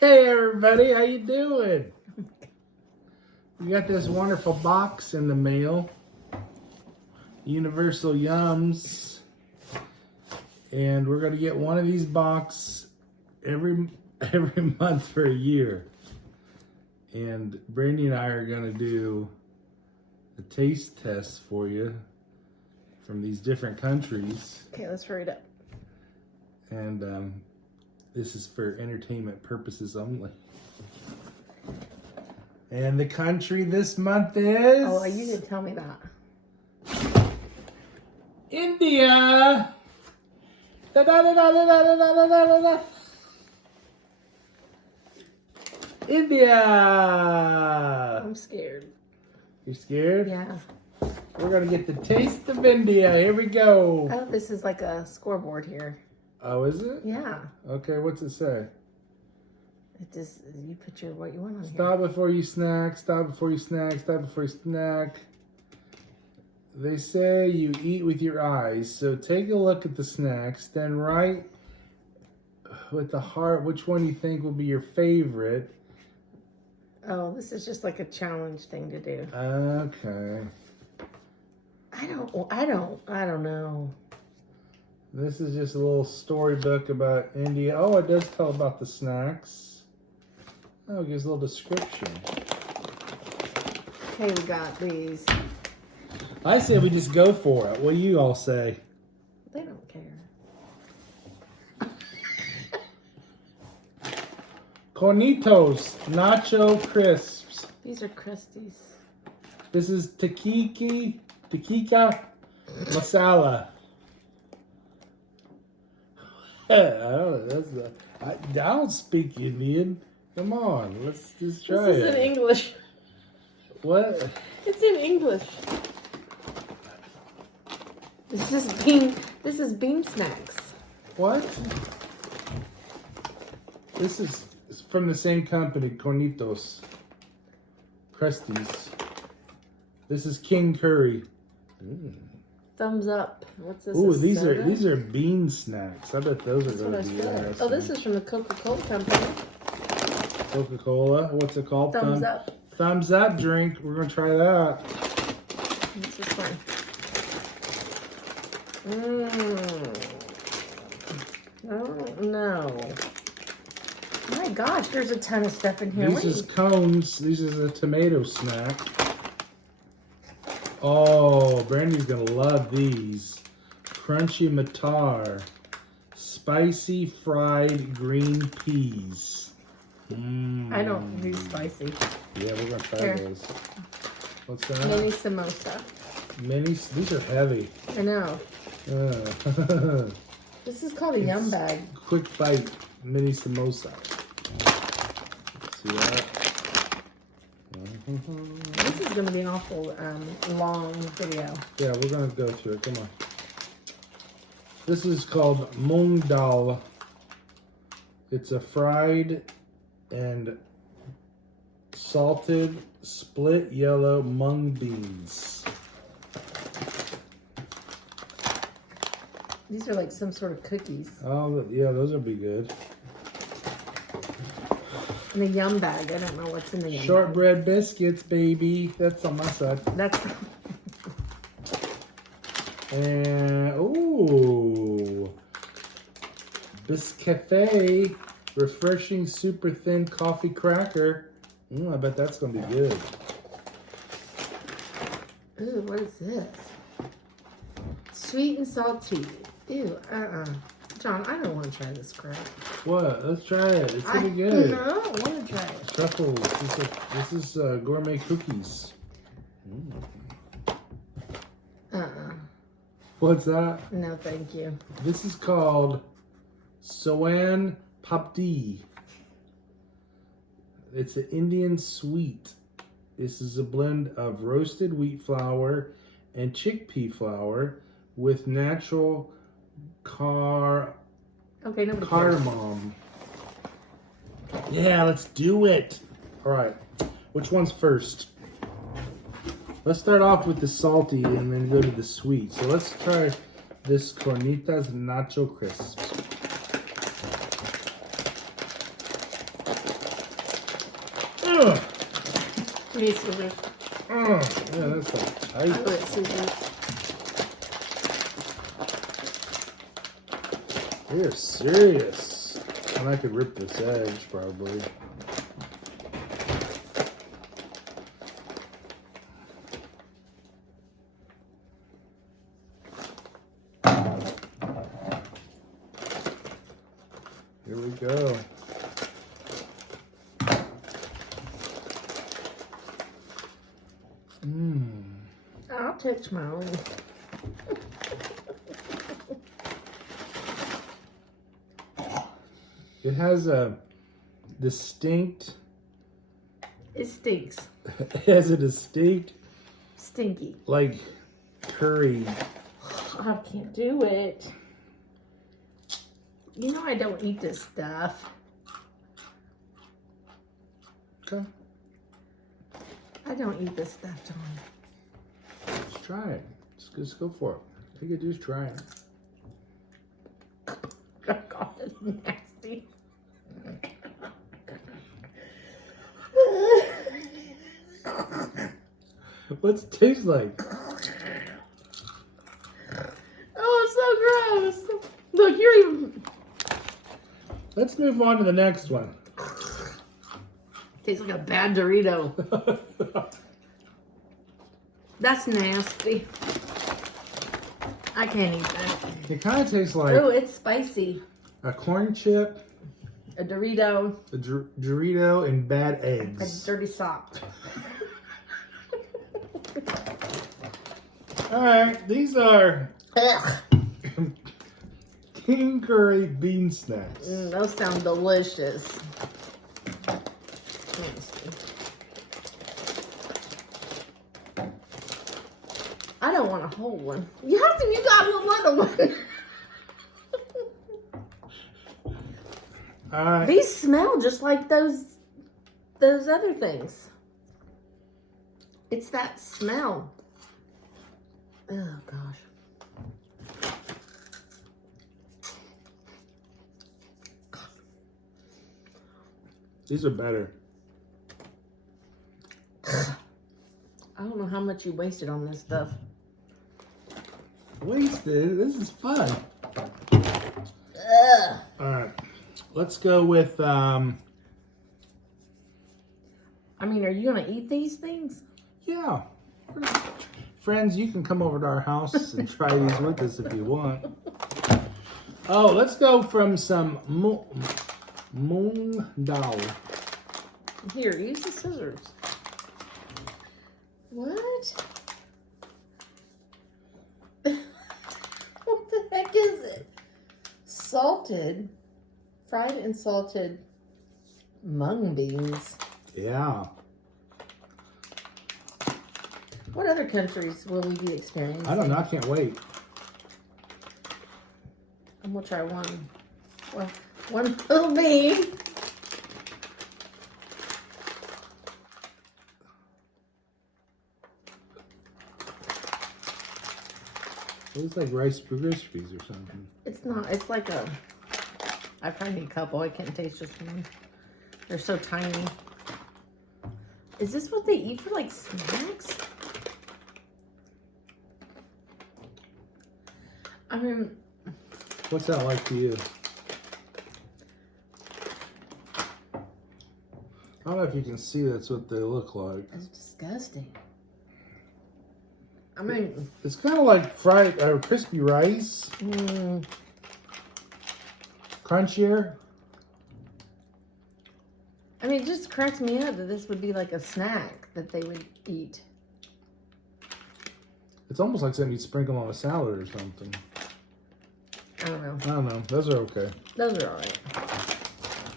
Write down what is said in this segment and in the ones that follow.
Hey everybody, how you doing? We got this wonderful box in the mail. Universal Yums. And we're gonna get one of these boxes every month for a year. And Brandy and I are gonna do a taste test for you from these different countries. Okay, let's hurry it up. And this is for entertainment purposes only. And the country this month is... Oh, you didn't tell me that. India! Da, da, da, da, da, da, da, da, da, da. India! I'm scared. You scared? Yeah. We're going to get the taste of India. Here we go. Oh, this is like a scoreboard here. Oh, is it? Yeah. Okay, what's it say? It just, you put what you want on here. Stop before you snack, stop before you snack, stop before you snack. They say you eat with your eyes, so take a look at the snacks, then write with the heart which one you think will be your favorite. Oh, this is just like a challenge thing to do. Okay. I don't know. This is just a little storybook about India. Oh, it does tell about the snacks. Oh, it gives a little description. Okay, we got these. I say we just go for it. What do you all say? They don't care. Cornitos Nacho Crisps. These are Christies. This is Tikika Masala. I don't speak Indian. Come on, let's just try This is it. in English. What? It's in English. This is bean snacks. What? This is from the same company, Cornitos. Crusties. This is King Curry. Thumbs up. What's this? Ooh, a these soda? are bean snacks. I bet those are That's going what I to be said. awesome. Oh, this is from the Coca-Cola company. Coca-Cola. What's it called? Thumbs up. Thumbs up drink. We're going to try that. What's this one? Oh, no. My gosh, there's a ton of stuff in here. This is cones. This is a tomato snack. Oh, Brandy's going to love these. Crunchy Matar. Spicy fried green peas. I don't do spicy. Yeah, we're going to try Here. those. What's that? Mini samosa. Minis. These are heavy. I know. This is called a yum bag. Quick bite mini samosa. See that? This is going to be an awful long video. Yeah, we're gonna go through it. Come on. This is called Mung Dal. It's a fried and salted split yellow mung beans. These are like some sort of cookies. Oh, yeah, those will be good. In a yum bag. I don't know what's in the yum bag. Shortbread biscuits, baby. That's on my side. That's And, ooh. Biscafe. Refreshing super thin coffee cracker. I bet that's going to be good. Ooh, what is this? Sweet and salty. Ew, John, I don't want to try this crap. What? Let's try it. It's going to be good. No, I don't want to try it. Truffles. This is gourmet cookies. What's that? No, thank you. This is called Soan Papdi. It's an Indian sweet. This is a blend of roasted wheat flour and chickpea flour with natural Okay, nobody cares. cardamom. Yeah, let's do it. All right. Which one's first? Let's start off with the salty and then go to the sweet. So let's try this Cornitas Nacho Crisps. You need scissors. Oh, yeah, that's like I tight. put scissors. You're serious. And I could rip this edge probably. Here we go. I'll touch my own. It has a distinct, It stinks. Stinky. like curry. I can't do it. You know I don't eat this stuff. Okay, I don't eat this stuff, John. let's try it. Just go for it. Take it, just try it. Oh God, it's nasty. What's it taste like? Oh, it's so gross. Look, you're even... Let's move on to the next one. Tastes like a bad Dorito. That's nasty. I can't eat that. It kind of tastes like Oh, it's spicy. a corn chip, A Dorito. a Dorito, and bad A eggs. dirty sock. All right, these are Ugh. King Curry bean snacks. Those sound delicious. Nasty. I don't want a whole one. Yes, you got one little one. All right. These smell just like those other things. It's that smell. Oh gosh. These are better. I don't know how much you wasted on this stuff. Wasted. This is fun. Ugh. All right. Let's go with I mean, are you gonna eat these things? yeah. Friends, you can come over to our house and try these with us if you want. Oh, let's go from some Moong Dal. Here, use the scissors. What? What the heck is it? Fried and salted mung beans. Yeah. What other countries will we be experiencing? I don't know. I can't wait. I'm gonna try one. Well, one little bean. It looks like Rice Krispies or something. It's not. It's like a. I probably need a couple. I can't taste just one. They're so tiny. Is this what they eat for like snacks? I mean, What's that like to you? I don't know if you can see that's what they look like. it's disgusting. I mean, It's kind of like fried or crispy rice. Crunchier. I mean, it just cracks me up that this would be like a snack that they would eat. It's almost like something you'd sprinkle on a salad or something. I don't know. I don't know. Those are okay. Those are alright.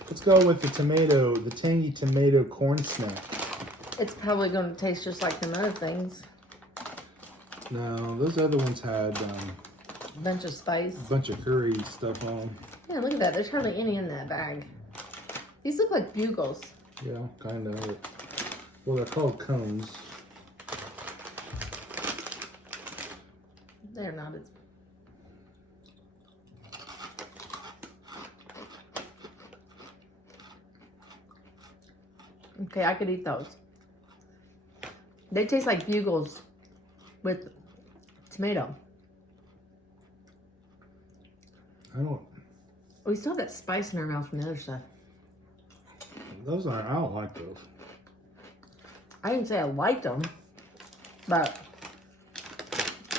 Let's go with the tangy tomato corn snack. It's probably going to taste just like them other things. No, those other ones had A bunch of spice. a bunch of curry stuff on them. Yeah, look at that. There's hardly any in that bag. These look like bugles. Yeah, kind of. Well, they're called cones. They're not as... Okay, I could eat those. They taste like Bugles with tomato. I don't. We still have that spice in our mouth from the other stuff. Those aren't. I don't like those. I didn't say I liked them, but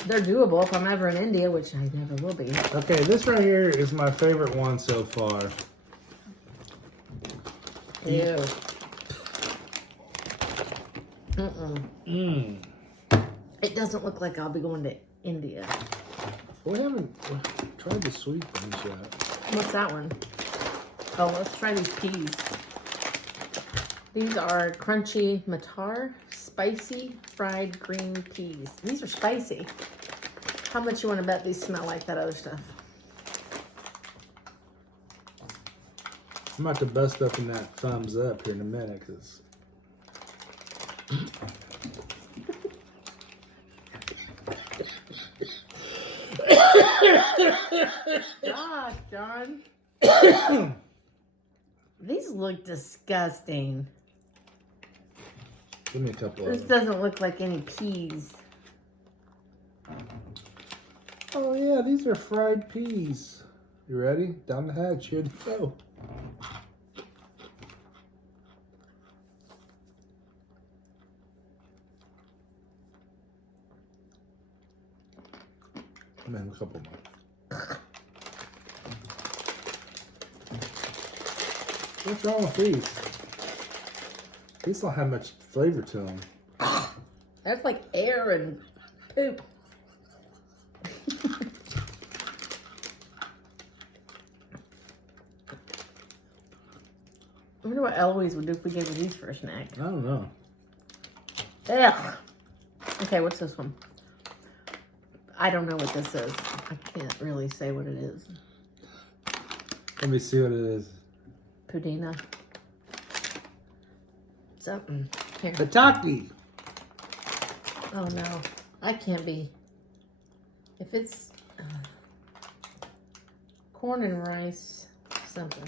they're doable if I'm ever in India, which I never will be. Okay, this right here is my favorite one so far. Ew. Mm-mm. Mmm. It doesn't look like I'll be going to India. We haven't tried the sweet ones yet. What's that one? Oh, let's try these peas. These are crunchy matar, spicy fried green peas. These are spicy. How much you want to bet these smell like that other stuff? I'm about to bust up in that thumbs up here in a minute, because Gosh, John. These look disgusting. give me a couple This of them. doesn't look like any peas. Oh yeah, these are fried peas. You ready? Down the hatch. Here they go. Man, a couple more. What's wrong with these? These don't have much flavor to them. That's like air and poop. I wonder what Eloise would do if we gave her these for a snack. I don't know. Ugh. Okay, what's this one? I don't know what this is. I can't really say what it is. Let me see what it is. Pudina. Something. Here. Pataki. Oh no. I can't be. If it's corn and rice, something.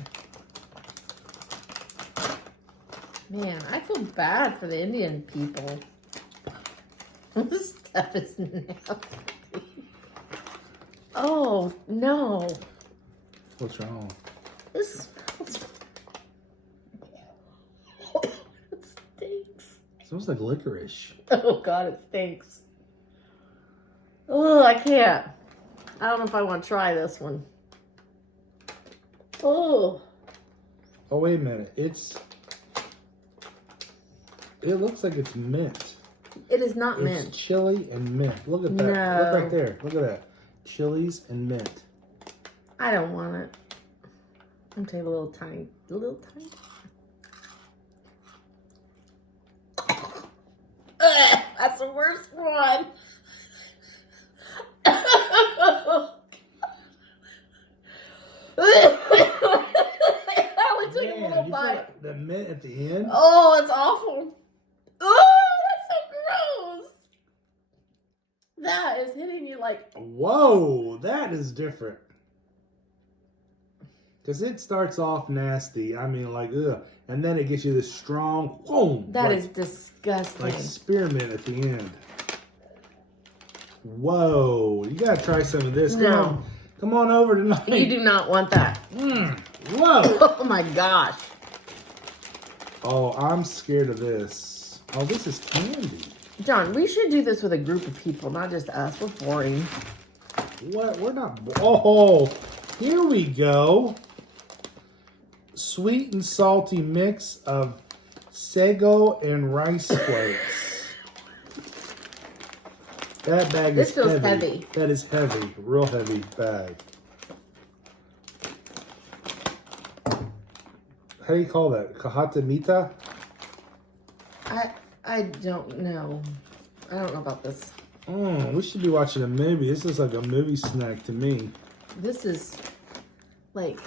Man, I feel bad for the Indian people. This stuff is nasty. Oh no. What's wrong? This smells. It stinks. Smells like licorice. Oh god, it stinks. Oh, I can't. I don't know if I want to try this one. Oh. Oh, wait a minute. It looks like it's mint. It is not It's mint. chili and mint. Look at that. No. Look right there. Look at that. Chilies and mint. I don't want it. I'm gonna take a little tiny. Ugh, that's the worst one. I only took a little you bite. put the mint at the end? Oh, it's awful. Oh, that's so gross. That is hitting you like. Whoa, that is different. Because it starts off nasty. I mean, like, ugh. And then it gets you this strong, boom. That like, is disgusting. like spearmint at the end. Whoa, you gotta try some of this. No. Come on over tonight. You do not want that. Whoa. Oh my gosh. Oh, I'm scared of this. Oh, this is candy. John, we should do this with a group of people, not just us. We're boring. What? We're not. Oh, here we go. Sweet and salty mix of sago and rice flakes. That bag This is feels heavy. That is heavy. Real heavy bag. How do you call that? Kahatamita? I don't know. I don't know about this. We should be watching a movie. This is like a movie snack to me. This is like.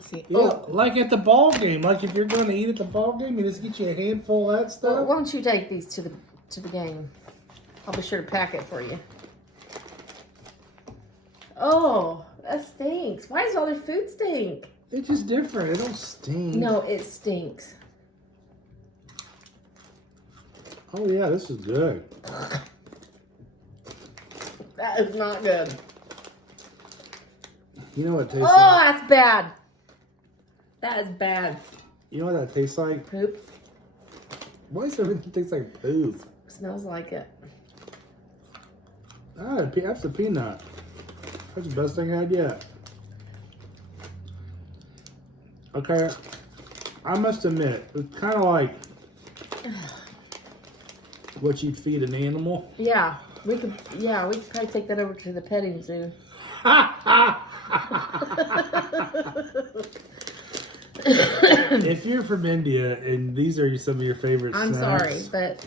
See, Yeah, like at the ball game. Like if you're going to eat at the ball game, you just get you a handful of that Well, stuff. why don't you take these to the game? I'll be sure to pack it for you. Oh, that stinks. Why does all their food stink? It's just different. It don't stink. No, it stinks. Oh yeah, this is good. That is not good. You know what it tastes Oh, like? that's bad. That is bad. You know what that tastes like? Poop. Why does everything taste like poop? Smells like it. Ah, that's a peanut. That's the best thing I had yet. Okay, I must admit, it's kind of like what you'd feed an animal. Yeah, we could probably take that over to the petting zoo. If you're from India and these are some of your favorite I'm snacks, sorry, but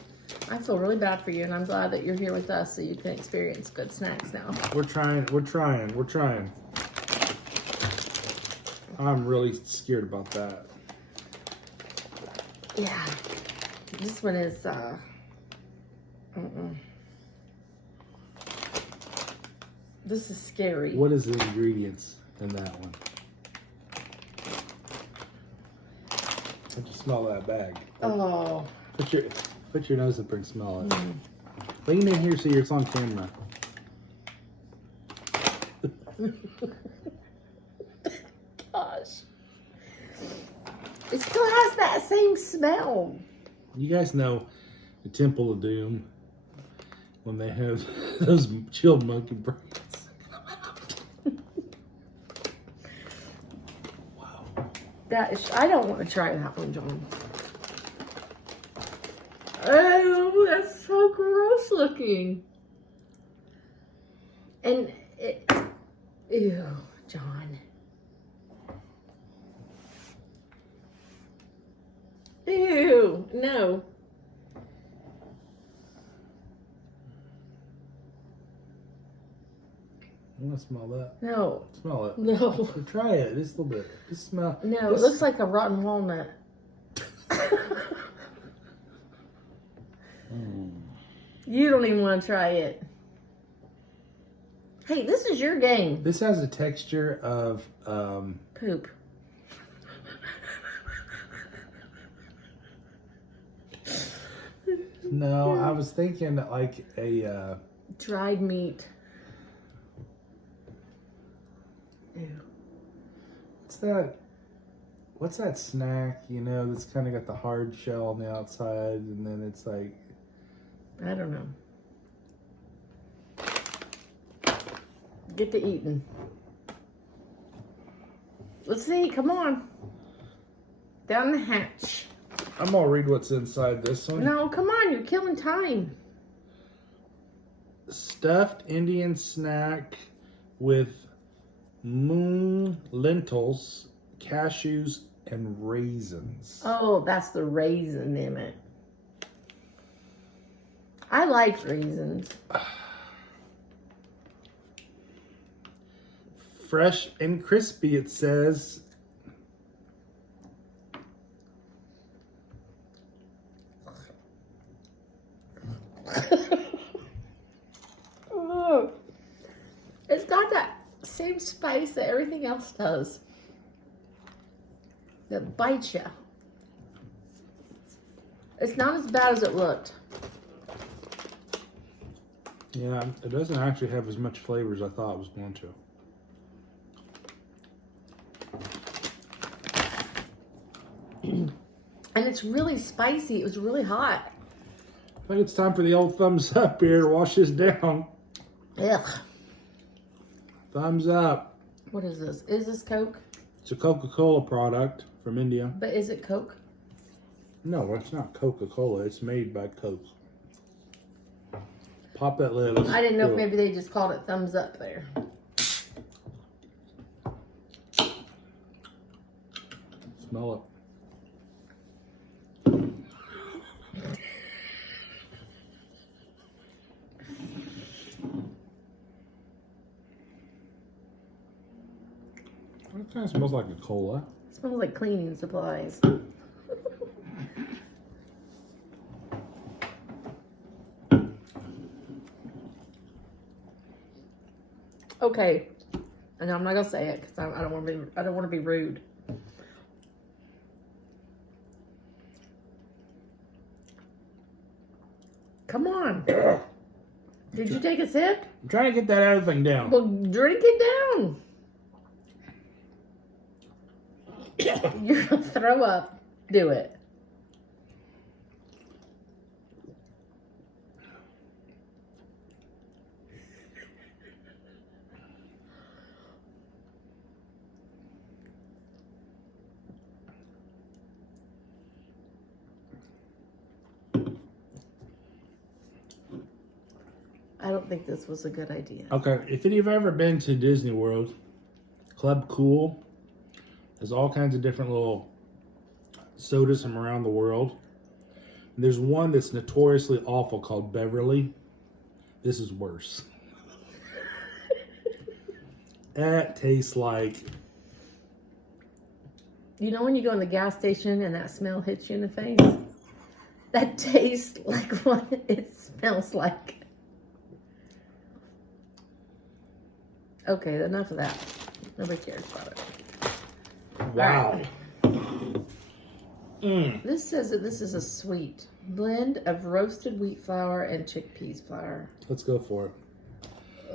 I feel really bad for you, and I'm glad that you're here with us so you can experience good snacks now. we're trying. I'm really scared about that. Yeah, this one is This is scary. What is the ingredients in that one? I just smell that bag. Oh, Put your nose up and smell it. Lean in here so it's on camera. gosh. It still has that same smell. You guys know the Temple of Doom when they have those chilled monkey brains. Wow. I don't want to try that one, John. Oh, that's so gross looking. And ew, John. Ew, no. I want to smell that. No. Smell it. No. Try it. Just a little bit. Just smell. No, Just- it looks like a rotten walnut. You don't even want to try it. Hey, this is your game. This has a texture of Poop. no, I was thinking like a Dried meat. Ew. what's that snack, you know, that's kind of got the hard shell on the outside and then it's like I don't know. Get to eating. Let's see. Come on. Down the hatch. I'm gonna read what's inside this one. No, come on. You're killing time. Stuffed Indian snack with moon lentils, cashews, and raisins. Oh, that's the raisin in it. I like raisins. Fresh and crispy, it says. Oh, it's got that same spice that everything else does. That bites you. It's not as bad as it looked. Yeah, it doesn't actually have as much flavor as I thought it was going to. And it's really spicy. It was really hot. I think it's time for the old thumbs up here. Wash this down. Ugh. Thumbs up. What is this? Is this Coke? It's a Coca-Cola product from India. But is it Coke? No, it's not Coca-Cola. It's made by Coke. Pop that lid. I didn't know if maybe they just called it thumbs up there. Smell it. It kind of smells like a cola. It smells like cleaning supplies. Okay, and I'm not gonna say it because I don't want to be rude. Come on. Did you take a sip? I'm trying to get that other thing down. Well, drink it down. You're gonna throw up. Do it. I don't think this was a good idea. Okay, if any of you have ever been to Disney World, Club Cool has all kinds of different little sodas from around the world. There's one that's notoriously awful called Beverly. This is worse. That tastes like... You know when you go in the gas station and that smell hits you in the face? That tastes like what it smells like. Okay, enough of that. Nobody cares about it. Wow. This says that this is a sweet blend of roasted wheat flour and chickpeas flour. Let's go for it.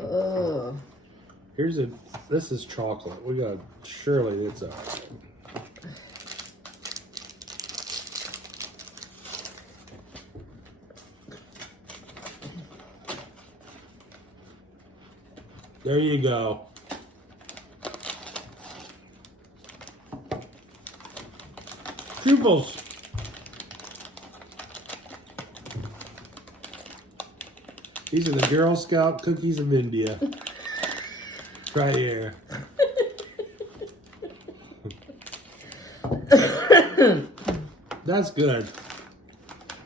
Ugh. This is chocolate. We got, surely it's a... There you go. Pupils. These are the Girl Scout cookies of India. Right here. That's good.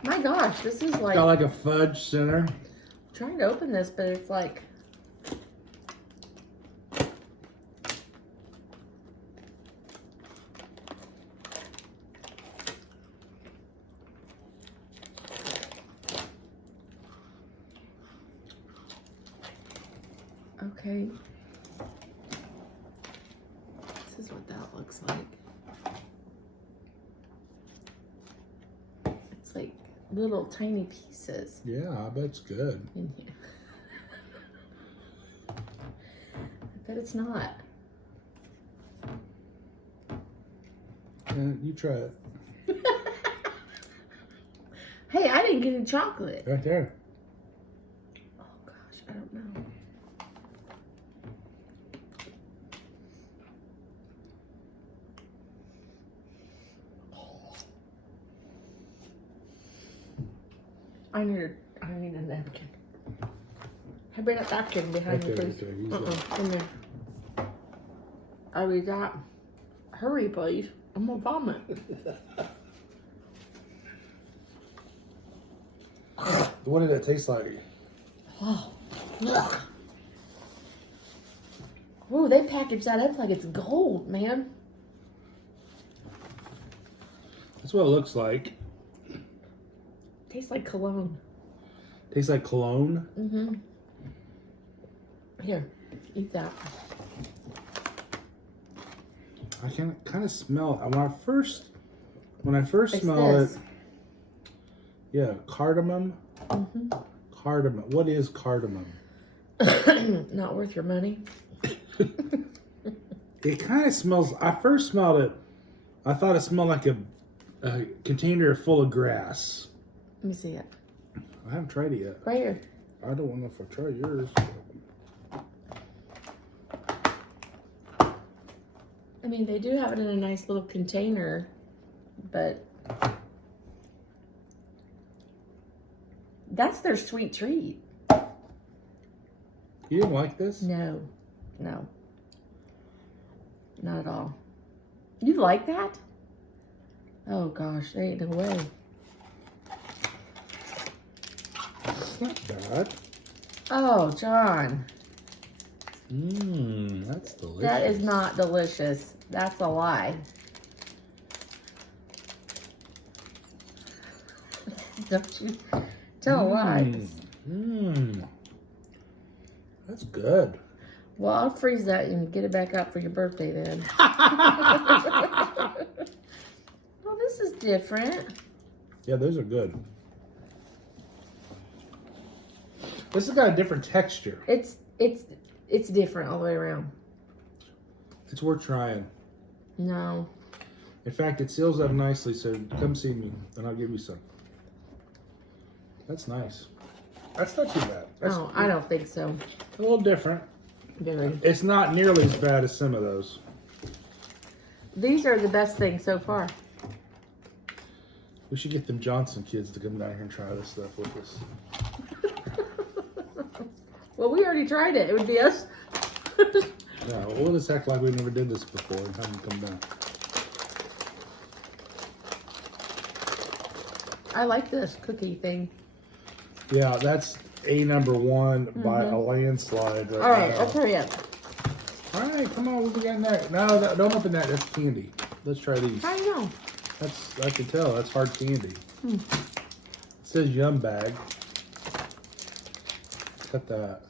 My gosh, this is like... Got like a fudge center. I'm trying to open this, but it's like... Okay. This is what that looks like. It's like little tiny pieces Yeah, I bet it's good. in here. I bet it's not. You try it. Hey, I didn't get any chocolate. Right there. Oh gosh, I don't know. I need a napkin. Hey, bring that napkin behind Right you, there, please. right there. Use that. Come here. I'll read that. Hurry, please. I'm gonna vomit. What did it taste like? Oh, ugh. Ooh, they package that up like it's gold, man. That's what it looks like. Tastes like cologne. Tastes like cologne. Mm-hmm. Here, eat that. I can kind of smell it. When I first It's smell this. it, yeah, cardamom. Mm-hmm. Cardamom. What is cardamom? Not worth your money. It kind of smells. I first smelled it. I thought it smelled like a container full of grass. Let me see it. I haven't tried it yet. Right here. I don't know if I try yours. I mean, they do have it in a nice little container, but that's their sweet treat. You didn't like this? No, no, not at all. You like that? Oh gosh, there ain't no way. It's not bad. Oh, John, That's delicious. that is not delicious. That's a lie. Don't you tell lies. That's good. Well, I'll freeze that and get it back out for your birthday then. Well, this is different. Yeah, those are good. This has got a different texture. It's different all the way around. It's worth trying. No. In fact, it seals up nicely, so come see me and I'll give you some. That's nice. That's not too bad. That's Oh, I don't think so. a little different. Good. It's not nearly as bad as some of those. These are the best things so far. We should get them Johnson kids to come down here and try this stuff with us. Well, we already tried it. It would be us. Yeah, we'll just act like we never did this before and have them come down. I like this cookie thing. Yeah, that's a number one by a landslide. All right, let's hurry up. All right, come on. What we got next? No, don't open that. That's candy. Let's try these. I know. I can tell. That's hard candy. It says Yum Bag. Cut that.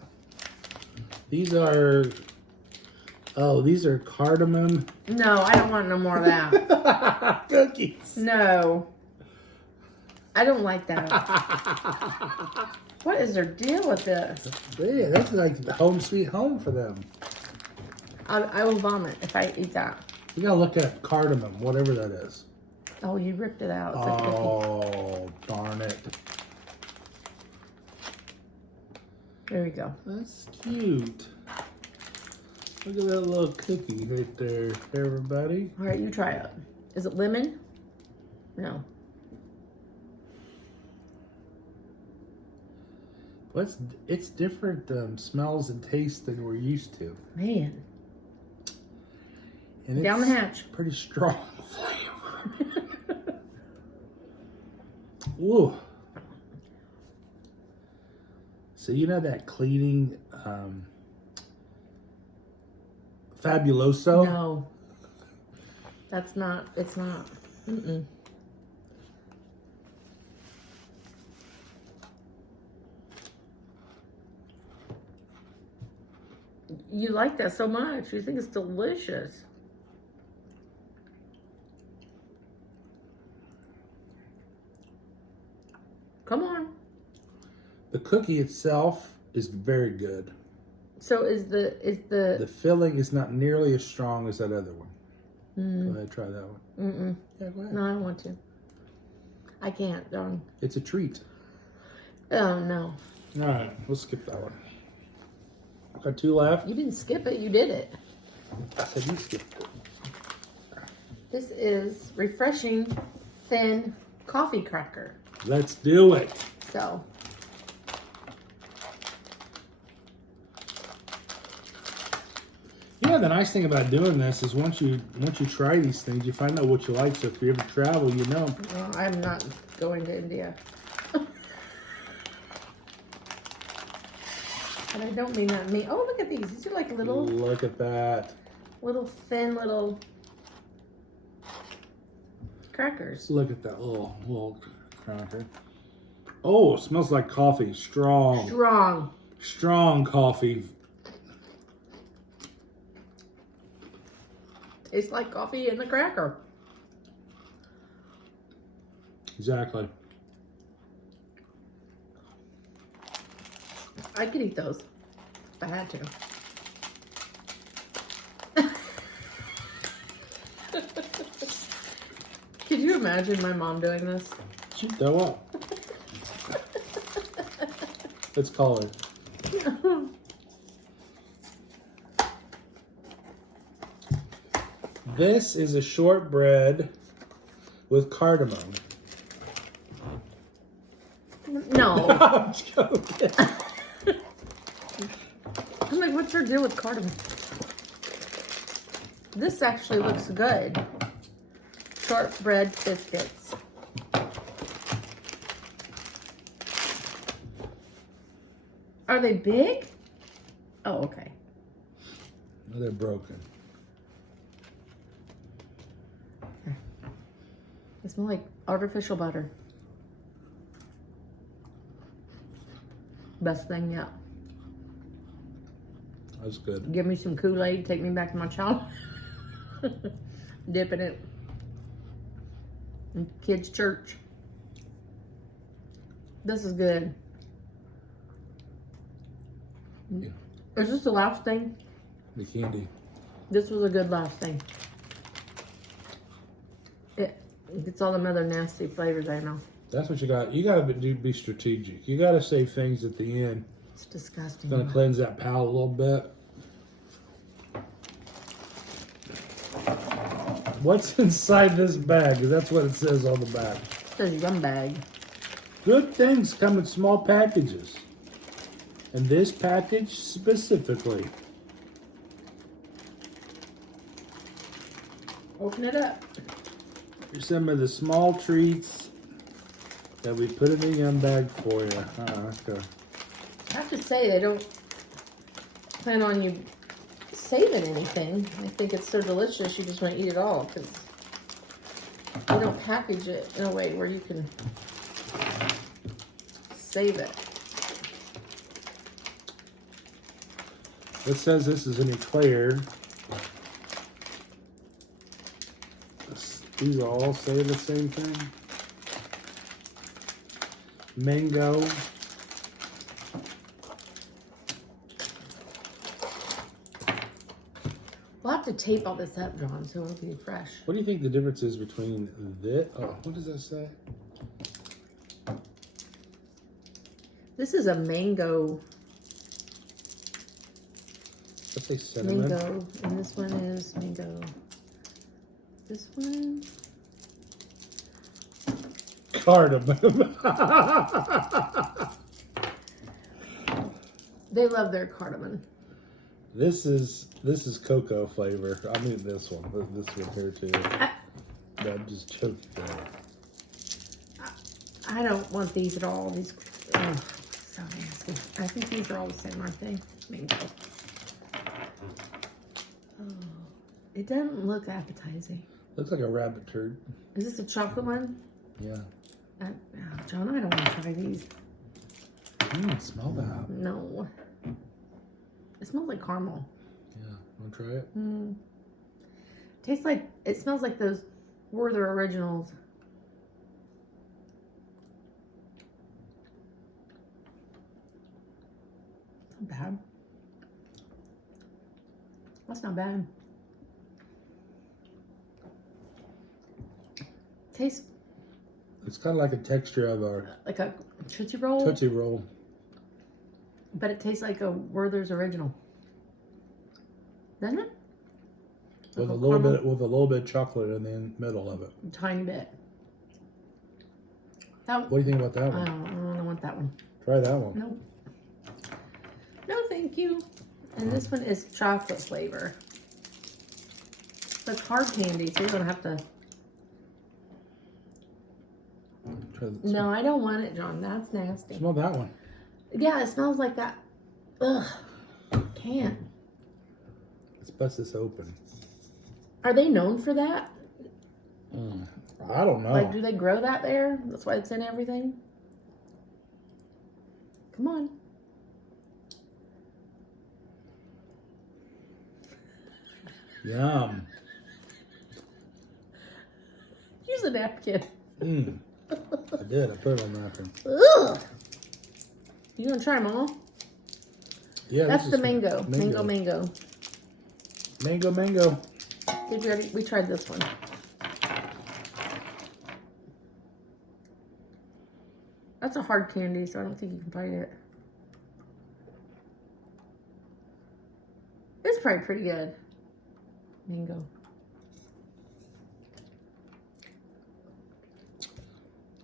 These are. Oh, these are cardamom No, I don't want no more of that. cookies. No. I don't like that. What is their deal with this? Yeah, that's like home sweet home for them. I will vomit if I eat that. You gotta look at cardamom, whatever that is. Oh, you ripped it out. It's a cookie. Oh, darn it. There we go. That's cute. Look at that little cookie right there, everybody. All right, you try it. Is it lemon? No. It's different smells and tastes than we're used to. Man. And Down the it's hatch. pretty strong flavor. Ooh. So you know that cleaning Fabuloso? No. That's not, it's not. Mm-mm. You like that so much. You think it's delicious. Come on. The cookie itself is very good. So is the The filling is not nearly as strong as that other one. Mm. Go ahead, try that one. Mm-mm. Yeah, go ahead. No, I don't want to. I can't, darn. It's a treat. Oh, no. All right, we'll skip that one. Got two left. You didn't skip it. You did it. I said you skipped it. This is refreshing, thin coffee cracker. Let's do it. So, Yeah, the nice thing about doing this is once you try these things, you find out what you like. So if you ever travel, you know. well, I'm not going to India. And I don't mean that mean. Oh, look at these. These are like little Look at that. thin little crackers. Look at that little cracker. Oh, it smells like coffee. Strong. Strong. Strong coffee. Tastes like coffee in the cracker. Exactly. I could eat those if I had to. Could you imagine my mom doing this? She'd throw up. Let's call her. This is a shortbread with cardamom. No. I'm joking. I'm like, what's her deal with cardamom? This actually looks good. Shortbread biscuits. Are they big? Oh, okay. No, they're broken. They smell like artificial butter. Best thing yet. That's good. Give me some Kool-Aid, take me back to my childhood. Dip in it. In kids' church. This is good. Is this the last thing? The candy. This was a good last thing. It gets all the other nasty flavors I know. That's what you got. You got to be strategic. You got to save things at the end. It's disgusting. Gonna cleanse that palate a little bit. What's inside this bag? 'Cause that's what it says on the back. It says yum bag. Good things come in small packages. And this package specifically. Open it up. Here's some of the small treats that we put in the yum bag for you. Okay. I have to say, I don't plan on you saving anything. I think it's so delicious, you just want to eat it all because you don't package it in a way where you can save it. It says this is an eclair. These all say the same thing. Mango. We'll have to tape all this up, John, so it'll be fresh. What do you think the difference is between this? Oh, what does that say? This is a mango, Let's say cinnamon. mango, and this one is mango. This one, Cardamom. they love their cardamom. This is cocoa flavor. I mean this one. This one here too. No, I'm just joking. I don't want these at all. These, oh, so nasty. I think these are all the same, aren't they? Mango. Oh, it doesn't look appetizing. Looks like a rabbit turd. Is this a chocolate one? Yeah. Oh, John, I don't want to try these. Smell that. No. It smells like caramel. Yeah. Want to try it? Tastes like, it smells like those Werther Originals. Not bad. That's not bad. Tastes It's kind of like a texture of a like a Tootsie Roll, Tootsie Roll. but it tastes like a Werther's Original. Doesn't it? With Like a little caramel. bit of chocolate in the middle of it. A tiny bit. That, What do you think about that I one? don't want that one. Try that one. No. No, thank you. And this one is chocolate flavor. It's hard candy, so you're gonna have to. Try this. No, I don't want it, John. That's nasty. Smell that one. Yeah, it smells like that. Ugh. Can't. Let's bust this open. Are they known for that? I don't know. Like, do they grow that there? That's why it's in everything? Come on. Yum. Use a napkin. I did. I put it on napkin. Ugh. You gonna try them all? Yeah, That's this the is mango. Mango. Mango. We tried this one. That's a hard candy, so I don't think you can bite it. It's probably pretty good. Mango.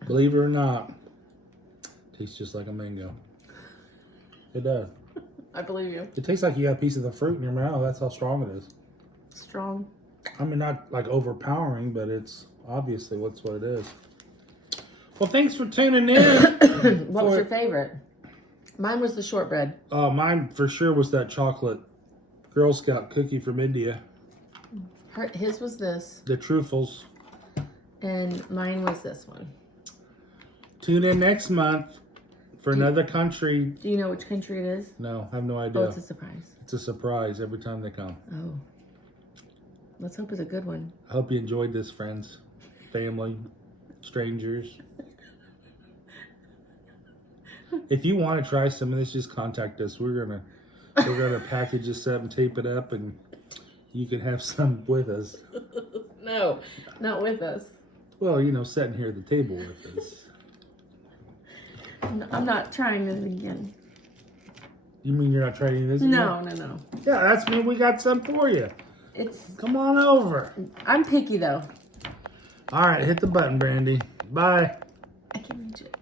Believe it or not, tastes just like a mango. It does. I believe you. It tastes like you got a piece of the fruit in your mouth. That's how strong it is. Strong. I mean, not like overpowering, but it's obviously what it is. Well, thanks for tuning in. What was your favorite? Mine was the shortbread. Mine for sure was that chocolate Girl Scout cookie from India. His was this, The truffles. and mine was this one. Tune in next month for another country. Do you know which country it is? No, I have no idea. Oh, it's a surprise. It's a surprise every time they come. Oh. Let's hope it's a good one. I hope you enjoyed this, friends, family, strangers. If you want to try some of this, just contact us. We're gonna We're gonna package this up and tape it up, and you can have some with us. No, not with us. Well, you know, sitting here at the table with us. I'm not trying it again. You mean you're not trying this again? No. Yeah, that's when we got some for you. It's. Come on over. I'm picky though. All right, hit the button, Brandy. Bye. I can reach it.